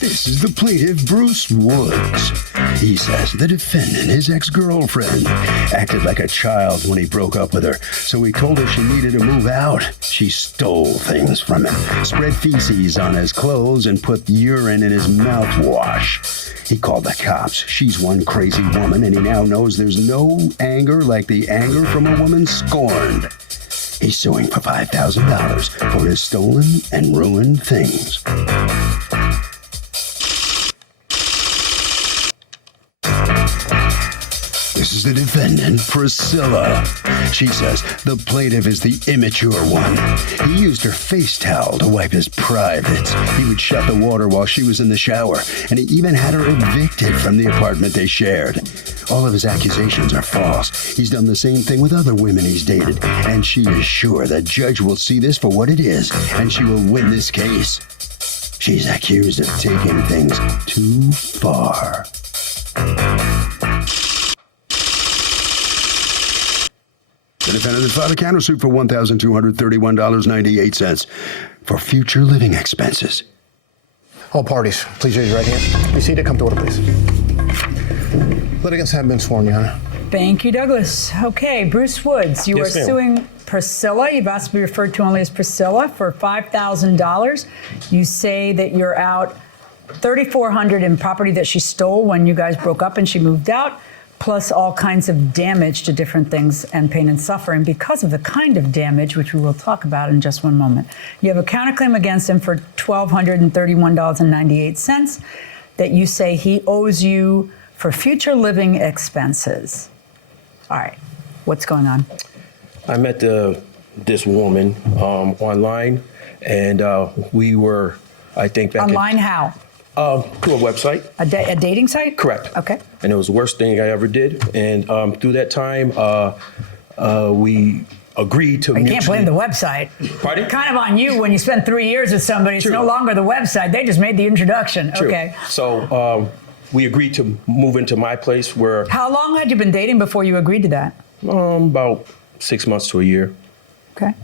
This is the plaintiff, Bruce Woods. He says the defendant, his ex-girlfriend, acted like a child when he broke up with her, so he told her she needed to move out. She stole things from him, spread feces on his clothes, and put urine in his mouthwash. He called the cops. She's one crazy woman, and he now knows there's no anger like the anger from a woman scorned. He's suing for $5,000 for his stolen and ruined things. This is the defendant, Priscilla. She says the plaintiff is the immature one. He used her face towel to wipe his privates. He would shut the water while she was in the shower, and he even had her evicted from the apartment they shared. All of his accusations are false. He's done the same thing with other women he's dated, and she is sure the judge will see this for what it is, and she will win this case. She's accused of taking things too far. The defendant has filed a countersuit for $1,231.98 for future living expenses. All parties, please raise your right hand. Be seated. Come to order, please. Litigants have been sworn, Your Honor. Thank you, Douglas. Okay, Bruce Woods, you are suing Priscilla. You've asked to be referred to only as Priscilla for $5,000. You say that you're out $3,400 in property that she stole when you guys broke up and she moved out, plus all kinds of damage to different things and pain and suffering because of the kind of damage, which we will talk about in just one moment. You have a counterclaim against him for $1,231.98 that you say he owes you for future living expenses. All right, what's going on? I met this woman online, and we were, I think, back online how? Through a website. A dating site? Correct. Okay. And it was the worst thing I ever did. And through that time, we agreed to You can't blame the website. Pardon? It's kind of on you when you spend 3 years with somebody. It's True. no longer the website. They just made the introduction. True. Okay. So we agreed to move into my place where... How long had you been dating before you agreed to that? About 6 months to a year. Okay.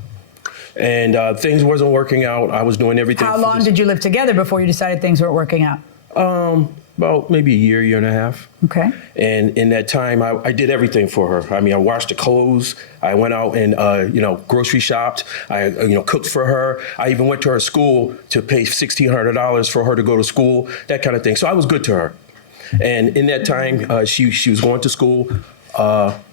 And things wasn't working out. I was doing everything. How long did you live together before you decided things weren't working out? About maybe a year and a half. Okay. And in that time, I did everything for her. I mean, I washed the clothes. I went out and, grocery shopped. I, cooked for her. I even went to her school to pay $1,600 for her to go to school, that kind of thing. So I was good to her. And in that time, she was going to school.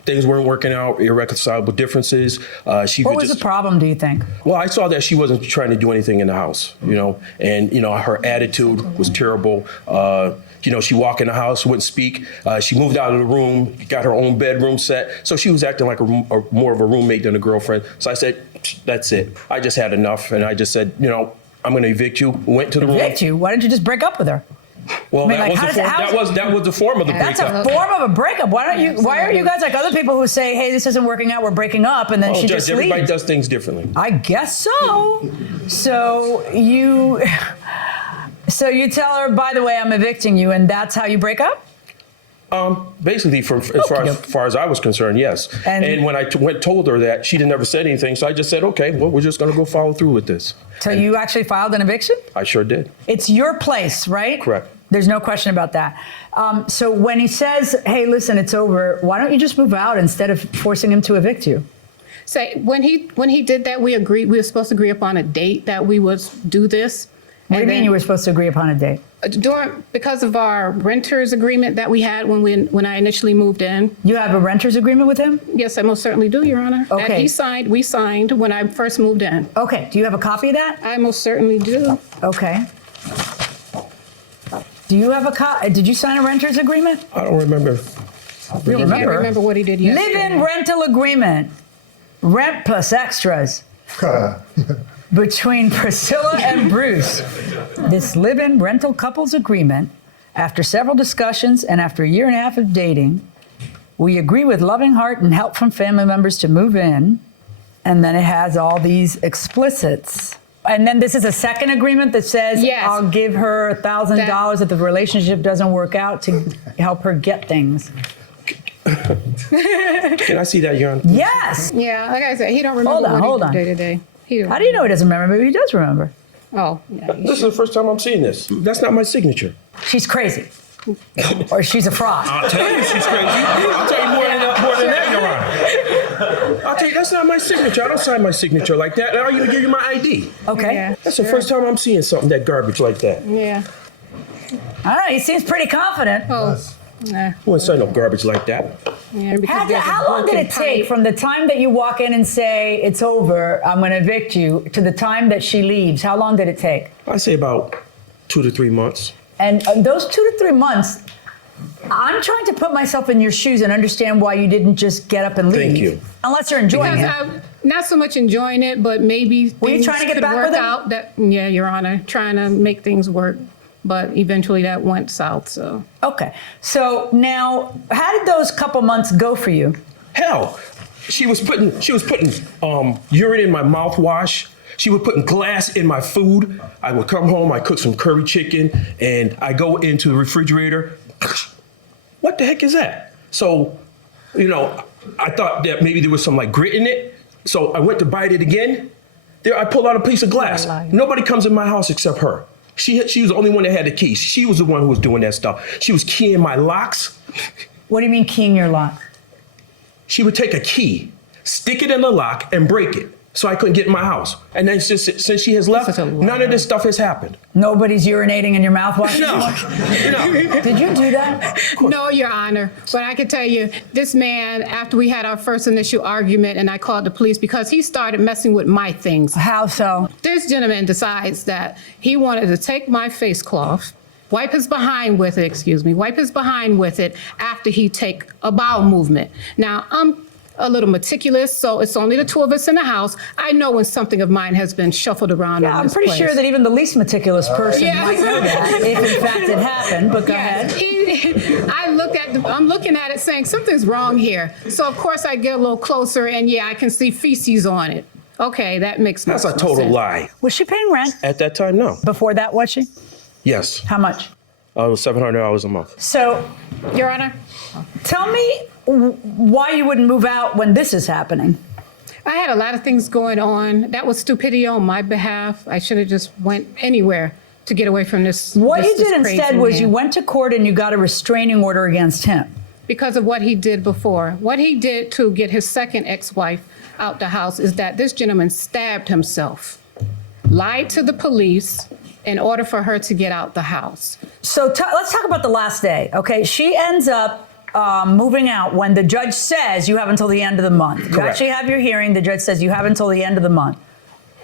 Things weren't working out, irreconcilable differences. What was the problem, do you think? Well, I saw that she wasn't trying to do anything in the house, and, her attitude was terrible. She walked in the house, wouldn't speak. She moved out of the room, got her own bedroom set. So she was acting like more of a roommate than a girlfriend. So I said, that's it. I just had enough. And I just said, I'm going to evict you. Went to the room. Evict you? Why didn't you just break up with her? Well, that was the form of the breakup. That's a form of a breakup. Why aren't you guys like other people who say, hey, this isn't working out, we're breaking up, and then she just leaves? Everybody does things differently. I guess so. So you tell her, by the way, I'm evicting you, and that's how you break up? Basically, as far as I was concerned, yes. And when I told her that, she didn't ever say anything, so I just said, okay, well, we're just going to go follow through with this. So you actually filed an eviction? I sure did. It's your place, right? Correct. There's no question about that. So when he says, hey, listen, it's over, why don't you just move out instead of forcing him to evict you? So when he did that, we were supposed to agree upon a date that we would do this. What do you mean you were supposed to agree upon a date? Because of our renter's agreement that we had when I initially moved in. You have a renter's agreement with him? Yes, I most certainly do, Your Honor. Okay. That we signed when I first moved in. Okay. Do you have a copy of that? I most certainly do. Okay. Do you have did you sign a renter's agreement? I don't remember. You don't remember? I remember what he did yesterday. Live-in rental agreement. Rent plus extras. Between Priscilla and Bruce. This live-in rental couples agreement, after several discussions and after a year and a half of dating, we agree with loving heart and help from family members to move in. And then it has all these explicits. And then this is a second agreement that says, yes, I'll give her $1,000 if the relationship doesn't work out to help her get things. Can I see that, Your Honor? Yes. Yeah, like I said, he don't remember what he did day to day. How do you know he doesn't remember? Maybe he does remember. Oh, yeah. This is the first time I'm seeing this. That's not my signature. She's crazy. Or she's a fraud. I'll tell you she's crazy. I'll tell you more than that, Your Honor. I'll tell you, that's not my signature. I don't sign my signature like that. I don't even give you my ID. Okay. Yeah. That's the first time I'm seeing something that garbage like that. Yeah. I don't know. He seems pretty confident. Oh, nah. I wouldn't sign no garbage like that. Yeah, because there's a How long did broken it take pipe. from the time that you walk in and say, it's over, I'm going to evict you, to the time that she leaves? How long did it take? I say about 2 to 3 months. And those 2 to 3 months, I'm trying to put myself in your shoes and understand why you didn't just get up and leave. Thank you. Unless you're enjoying Because it. I'm not so much enjoying it, but maybe Were you things trying to get could back work with him? out. That, yeah, Your Honor, trying to make things work, but eventually that went south. So Okay. So now, how did those couple months go for you? Hell, she was putting urine in my mouthwash. She was putting glass in my food. I would come home, I cook some curry chicken, and I go into the refrigerator. What the heck is that? So, I thought that maybe there was some like grit in it. So I went to bite it again. There, I pulled out a piece of glass. Nobody comes in my house except her. She was the only one that had the keys. She was the one who was doing that stuff. She was keying my locks. What do you mean keying your lock? She would take a key, stick it in the lock, and break it. So I couldn't get in my house. And then since she has left, Such a liar. none of this stuff has happened. Nobody's urinating in your mouthwash No, anymore? no. Did you do that? no, Your Honor, but I can tell you, this man, after we had our first initial argument and I called the police because he started messing with my things. How so? This gentleman decides that he wanted to take my face cloth, wipe his behind with it after he take a bowel movement. Now, I'm a little meticulous, so it's only the two of us in the house. I know when something of mine has been shuffled around Yeah, in I'm this pretty place. sure that even the least meticulous person Yeah. might know that, if in fact it happened, but go Yes, ahead. I'm looking at it saying something's wrong here. So of course I get a little closer and yeah, I can see feces on it. Okay, that makes That's more a total sense. lie. Was she paying rent? At that time, no. Before that, was she? Yes. How much? It was $700 a month. So Your Honor, tell me why you wouldn't move out when this is happening. I had a lot of things going on. That was stupidity on my behalf. I should have just went anywhere to get away from this. What this- you this did crazy instead was man. you went to court and you got a restraining order against him. Because of what he did before. What he did to get his second ex-wife out the house is that this gentleman stabbed himself, lied to the police in order for her to get out the house. So let's talk about the last day, okay? She ends up moving out when the judge says you have until the end of the month. You Correct. actually have your hearing. The judge says you have until the end of the month.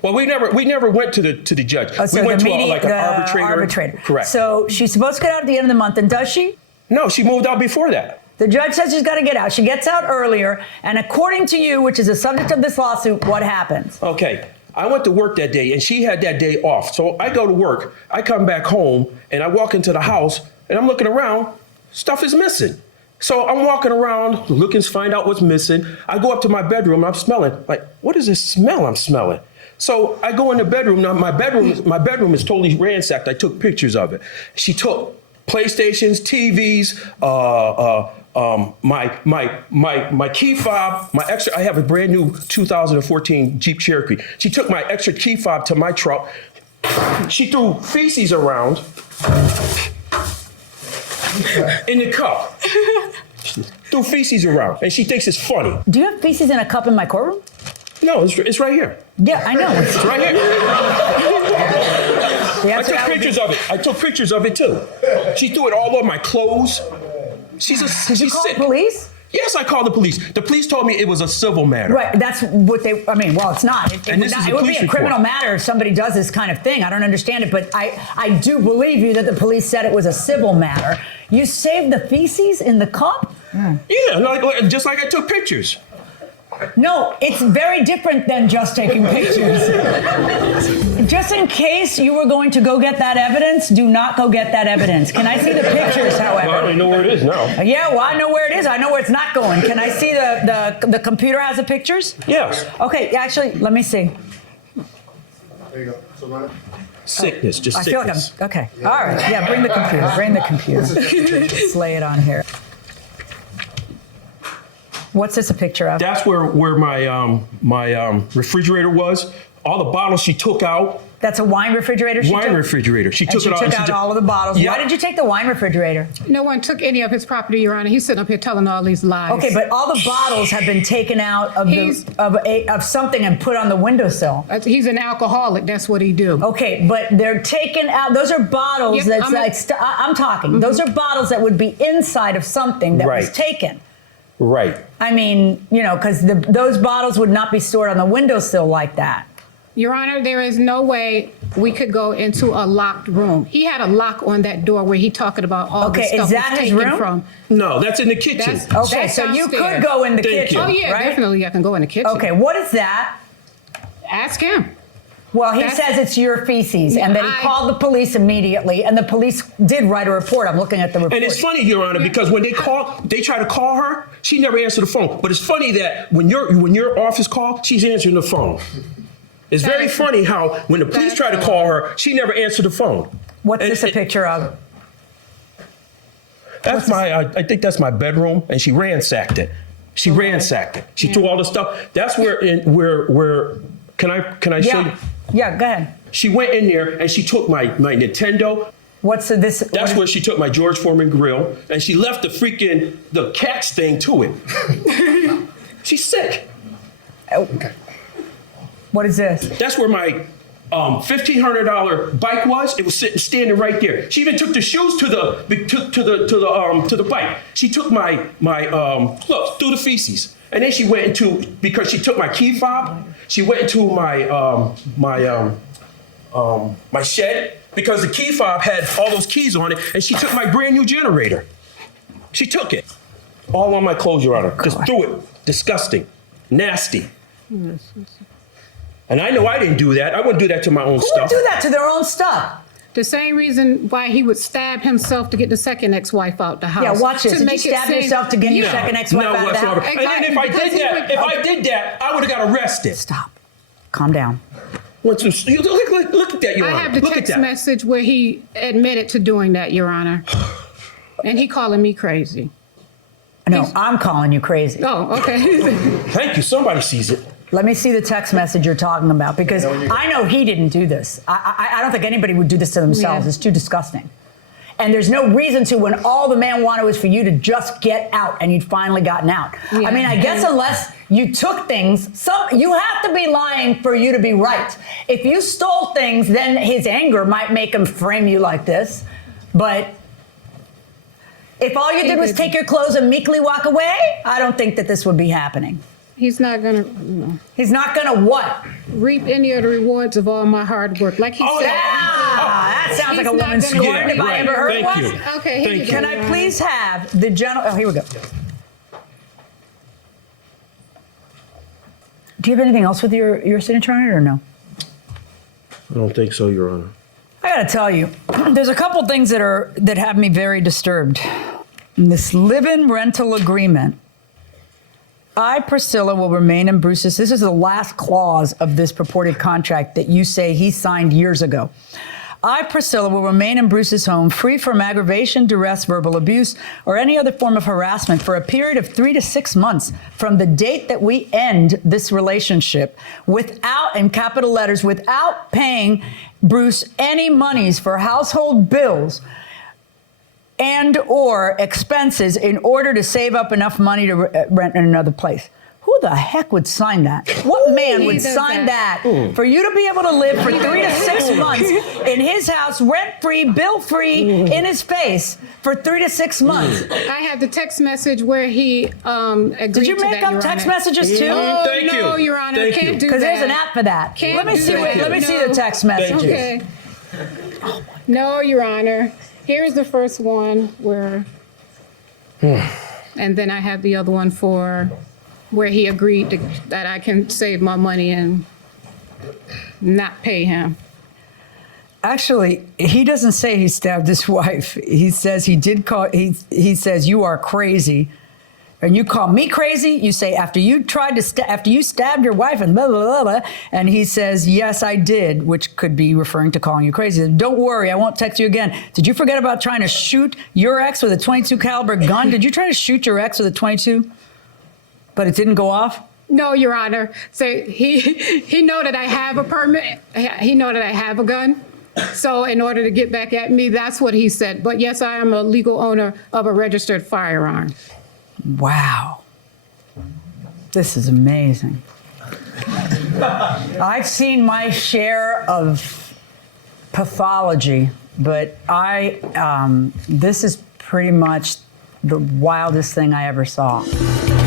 Well, we never went to the judge. So we went the to an the arbitrator. Correct. So she's supposed to get out at the end of the month, and does she? No, she moved out before that. The judge says she's got to get out. She gets out earlier, and according to you, which is the subject of this lawsuit, what happens? Okay. I went to work that day and she had that day off. So I go to work, I come back home and I walk into the house and I'm looking around, stuff is missing. So I'm walking around looking to find out what's missing. I go up to my bedroom, I'm smelling, like, what is this smell I'm smelling? So I go in the bedroom. Now my bedroom is totally ransacked. I took pictures of it. She took PlayStations, TVs, my key fob, my extra. I have a brand new 2014 Jeep Cherokee. She took my extra key fob to my truck. She threw feces around in the cup. Threw feces around, and she thinks it's funny. Do you have feces in a cup in my courtroom? No, it's right here. Yeah, I know. It's right here. The I answer took that would be- pictures of it. I took pictures of it too. She threw it all over my clothes. Did you She's call sick. the police? Yes, I called the police. The police told me it was a civil matter. Right, that's what they, I mean, well, it's not. It And would, this not, is a it would be police a criminal report. matter if somebody does this kind of thing. I don't understand it, but I do believe you that the police said it was a civil matter. You saved the feces in the cup? Yeah, just like I took pictures. No, it's very different than just taking pictures. Just in case you were going to go get that evidence, do not go get that evidence. Can I see the pictures, however? Well, I don't even know where it is now. Yeah, well, I know where it is. I know where it's not going. Can I see the computer has the pictures? Yes. Okay, actually, let me see. There you go. So run it. Sickness, just I feel like sickness. I'm, okay. All right, yeah, bring the computer, bring the computer. Let's lay it on here. What's this a picture of? That's where my refrigerator was. All the bottles she took out. That's a wine refrigerator she Wine took? refrigerator. She And took she it out. took out all of the bottles. Yeah. Why did you take the wine refrigerator? No one took any of his property, Your Honor. He's sitting up here telling all these lies. Okay, but all the bottles have been taken out of of something and put on the windowsill. He's an alcoholic. That's what he do. Okay, but they're taken out. Those are bottles Yeah, I'm talking. Those are bottles that would be inside of something that was Right. taken. Right. I mean, because those bottles would not be stored on the windowsill like that. Your Honor, there is no way we could go into a locked room. He had a lock on that door where he talking about all the Okay, stuff is that was his taken room? from. No, that's in the kitchen. That's- Okay, That's so you downstairs. could go in the Thank kitchen, you. Oh yeah, right? definitely I can go in the kitchen. Okay, what is that? Ask him. Well, he That's- says it's your feces, and then he I- called the police immediately, and the police did write a report. I'm looking at the report. And it's funny, Your Honor, because when they try to call her, she never answered the phone. But it's funny that when your office call, she's answering the phone. It's very funny how when the police try to call her, she never answered the phone. What's And this a picture of? That's I think that's my bedroom, and she ransacked it. She ransacked it. She threw all the stuff. That's where can I show you? Yeah, go ahead. She went in there and she took my Nintendo. What's this? That's where she took my George Foreman grill, and she left the cat stain to it. She's sick. Okay. What is this? That's where my $1,500 bike was. It was standing right there. She even took the shoes to the bike. She took my look through the feces, and then she went into, because she took my key fob. She went into my shed because the key fob had all those keys on it, and she took my brand new generator. She took it. All on my clothes, Your Honor. Just threw it. Disgusting. Nasty. And I know I didn't do that. I wouldn't do that to my own Who stuff. would do that to their own stuff? The same reason why he would stab himself to get the second ex-wife out the house. Yeah, watch this. To Did you make it stab seem- yourself to get your Yeah. second ex-wife No out of the whatsoever. house? And then if I Because did he that, would- I would have got arrested. Stop. Calm down. Look at that, Your I Honor. have the Look at text that. message where he admitted to doing that, Your Honor. And he calling me crazy. No, I'm calling you crazy. Oh, okay. Thank you. Somebody sees it. Let me see the text message you're talking about, because I know he didn't do this. I don't think anybody would do this to themselves. Yeah. It's too disgusting. And there's no reason to, when all the man wanted was for you to just get out, and you'd finally gotten out. Yeah. I mean, I guess unless you took things, you have to be lying for you to be right. If you stole things, then his anger might make him frame you like this. But if all you did was take your clothes and meekly walk away, I don't think that this would be happening. He's not gonna He's not gonna what? reap any of the rewards of all my hard work. Like he Oh, said. That sounds like a He's not woman gonna- scorned if I right. ever heard Thank one. you. Okay, here Thank you you. go. Can I please have the Oh, here we go. Do you have anything else with your signature on it or no? I don't think so, Your Honor. I gotta tell you, there's a couple things that have me very disturbed. In this live-in rental agreement, I, Priscilla, will remain in Bruce's. This is the last clause of this purported contract that you say he signed years ago. I, Priscilla, will remain in Bruce's home free from aggravation, duress, verbal abuse, or any other form of harassment for a period of 3 to 6 months from the date that we end this relationship without, in capital letters, without paying Bruce any monies for household bills and or expenses in order to save up enough money to rent in another place. Who the heck would sign that? What man would does sign that? that for you to be able to live for 3 to 6 months in his house, rent-free, bill-free, in his face for 3 to 6 months? I have the text message where he agreed Did you to make that, up Your text Honor. messages too? Oh, Thank no, you. Your Honor, Thank can't you. do that. Because there's an app for that. Can't Let me do see. that. Let me see No. the text message. Thank you. Okay. No, Your Honor. Here's the first one where, and then I have the other one for where he agreed that I can save my money and not pay him. Actually, he doesn't say he stabbed his wife. He says he did call. He says you are crazy, and you call me crazy. You say after you stabbed your wife and blah blah blah blah. And he says yes, I did, which could be referring to calling you crazy. Don't worry, I won't text you again. Did you forget about trying to shoot your ex with a .22 caliber gun? Did you try to shoot your ex with a .22, but it didn't go off? No, Your Honor. So he know that I have a permit. He know that I have a gun. So in order to get back at me, that's what he said. But yes, I am a legal owner of a registered firearm. Wow. This is amazing. I've seen my share of pathology, but this is pretty much the wildest thing I ever saw.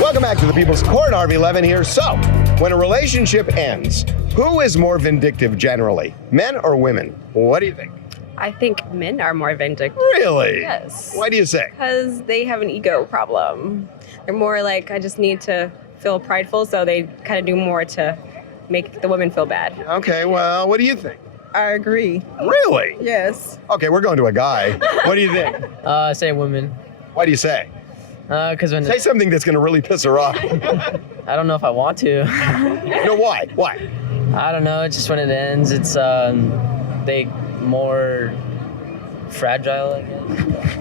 Welcome back to the People's Court. RV11 here. So, when a relationship ends, who is more vindictive generally, men or women? What do you think? I think men are more vindictive. Really? Yes. Why do you say? Because they have an ego problem. They're more like, I just need to feel prideful, so they kind of do more to make the women feel bad. Okay, well, what do you think? I agree. Really? Yes. Okay, we're going to a guy. What do you think? Say women. Why do you say? Because when Say something that's going to really piss her off. I don't know if I want to. No, why? Why? I don't know. Just when it ends, it's they more fragile, I guess.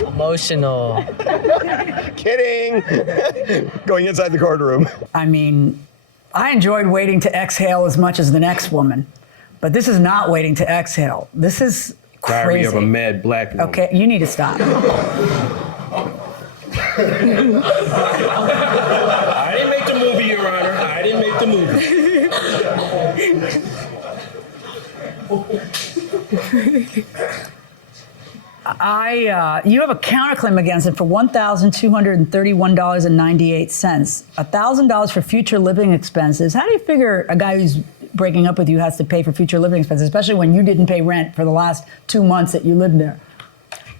Emotional. Kidding. Going inside the courtroom. I mean, I enjoyed waiting to exhale as much as the next woman, but this is not waiting to exhale. This is crazy. Diary of a mad black woman. Okay, you need to stop. I didn't make the movie, Your Honor. I didn't make the movie. You have a counterclaim against him for $1,231.98, $1,000 for future living expenses. How do you figure a guy who's breaking up with you has to pay for future living expenses, especially when you didn't pay rent for the last 2 months that you lived there?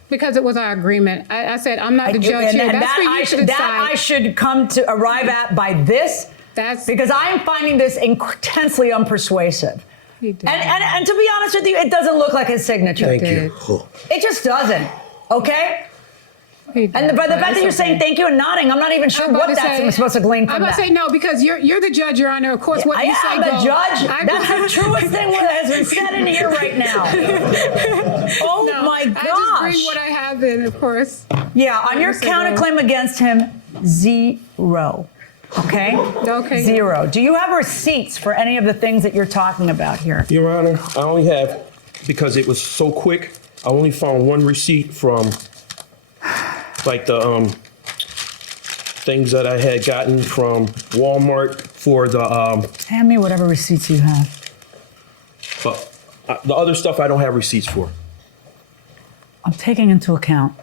Because it was our agreement. I said, I'm not the judge here. That's for you to decide. That I should come to arrive at by this, because I am finding this intensely unpersuasive. He did. And to be honest with you, it doesn't look like his signature. Thank you. It just doesn't, okay? He did, And by the fact that you're it's saying okay. thank you and nodding, I'm not even sure what that's supposed to glean from I'm about that. to say no, because you're the judge, Your Honor. Of course, what you say I'm the goes. judge. That's the truest thing that has been said in here right now. Oh No, my gosh. I just bring what I have in, of course. Yeah, on your Say counterclaim against him, 0. Okay? Okay. 0. Do you have receipts for any of the things that you're talking about here? Your Honor, I only have, because it was so quick, I only found one receipt from, like, the things that I had gotten from Walmart for the, Hand me whatever receipts you have. but the other stuff I don't have receipts for. I'm taking into account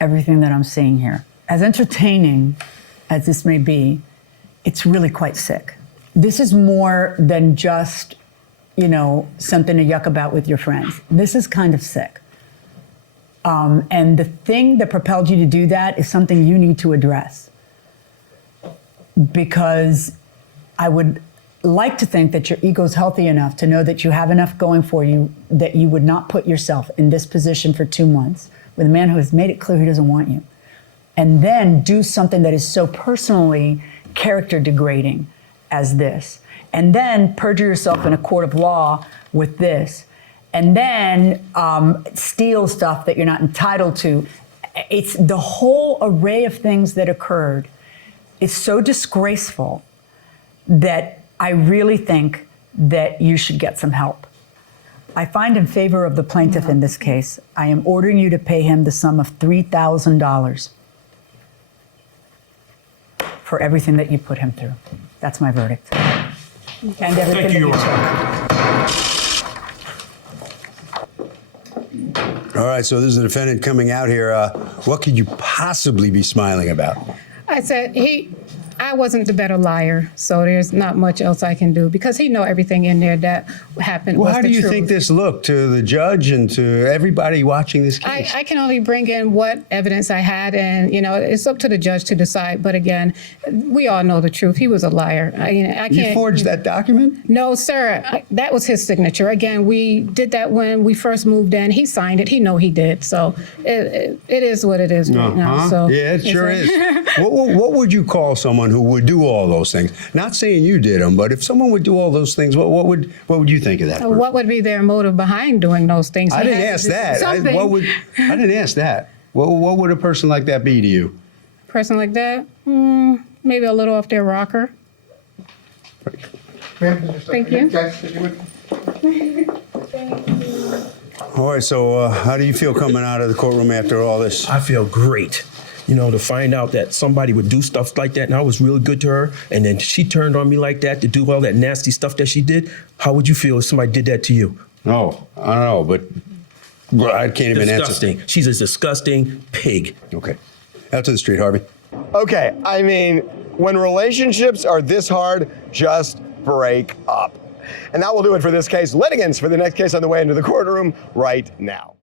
everything that I'm seeing here. As entertaining as this may be, it's really quite sick. This is more than just, something to yuck about with your friends. This is kind of sick. And the thing that propelled you to do that is something you need to address. Because I would like to think that your ego's healthy enough to know that you have enough going for you that you would not put yourself in this position for 2 months with a man who has made it clear he doesn't want you. And then do something that is so personally character degrading as this. And then perjure yourself in a court of law with this. And then steal stuff that you're not entitled to. It's the whole array of things that occurred is so disgraceful that I really think that you should get some help. I find in favor of the plaintiff in this case. I am ordering you to pay him the sum of $3,000 for everything that you put him through. That's my verdict. And everything Thank you, Your that Honor. All right, so there's a defendant coming out here. What could you possibly be smiling about? I said I wasn't the better liar, so there's not much else I can do because he know everything in there that happened. Well, was how the do you truth. think this looked to the judge and to everybody watching this case? I can only bring in what evidence I had, and it's up to the judge to decide. But again, we all know the truth. He was a liar. I can't. You forged that document? No, sir. That was his signature. Again, we did that when we first moved in. He signed it. He know he did. So it is what it is right now. So yeah, it sure is. What would you call someone who would do all those things? Not saying you did them, but if someone would do all those things, what would you think of that? person? What would be their motive behind doing those things? I He didn't had to ask do that. something. I didn't ask that. What would a person like that be to you? Person like that? maybe a little off their rocker. Thank you. All right, so how do you feel coming out of the courtroom after all this? I feel great. You know, to find out that somebody would do stuff like that, and I was really good to her, and then she turned on me like that to do all that nasty stuff that she did. How would you feel if somebody did that to you? Oh, I don't know, but I can't even answer. Disgusting. She's a disgusting pig. Okay. Out to the street, Harvey. Okay, I mean, when relationships are this hard, just break up. And that will do it for this case. Litigants for the next case on the way into the courtroom right now.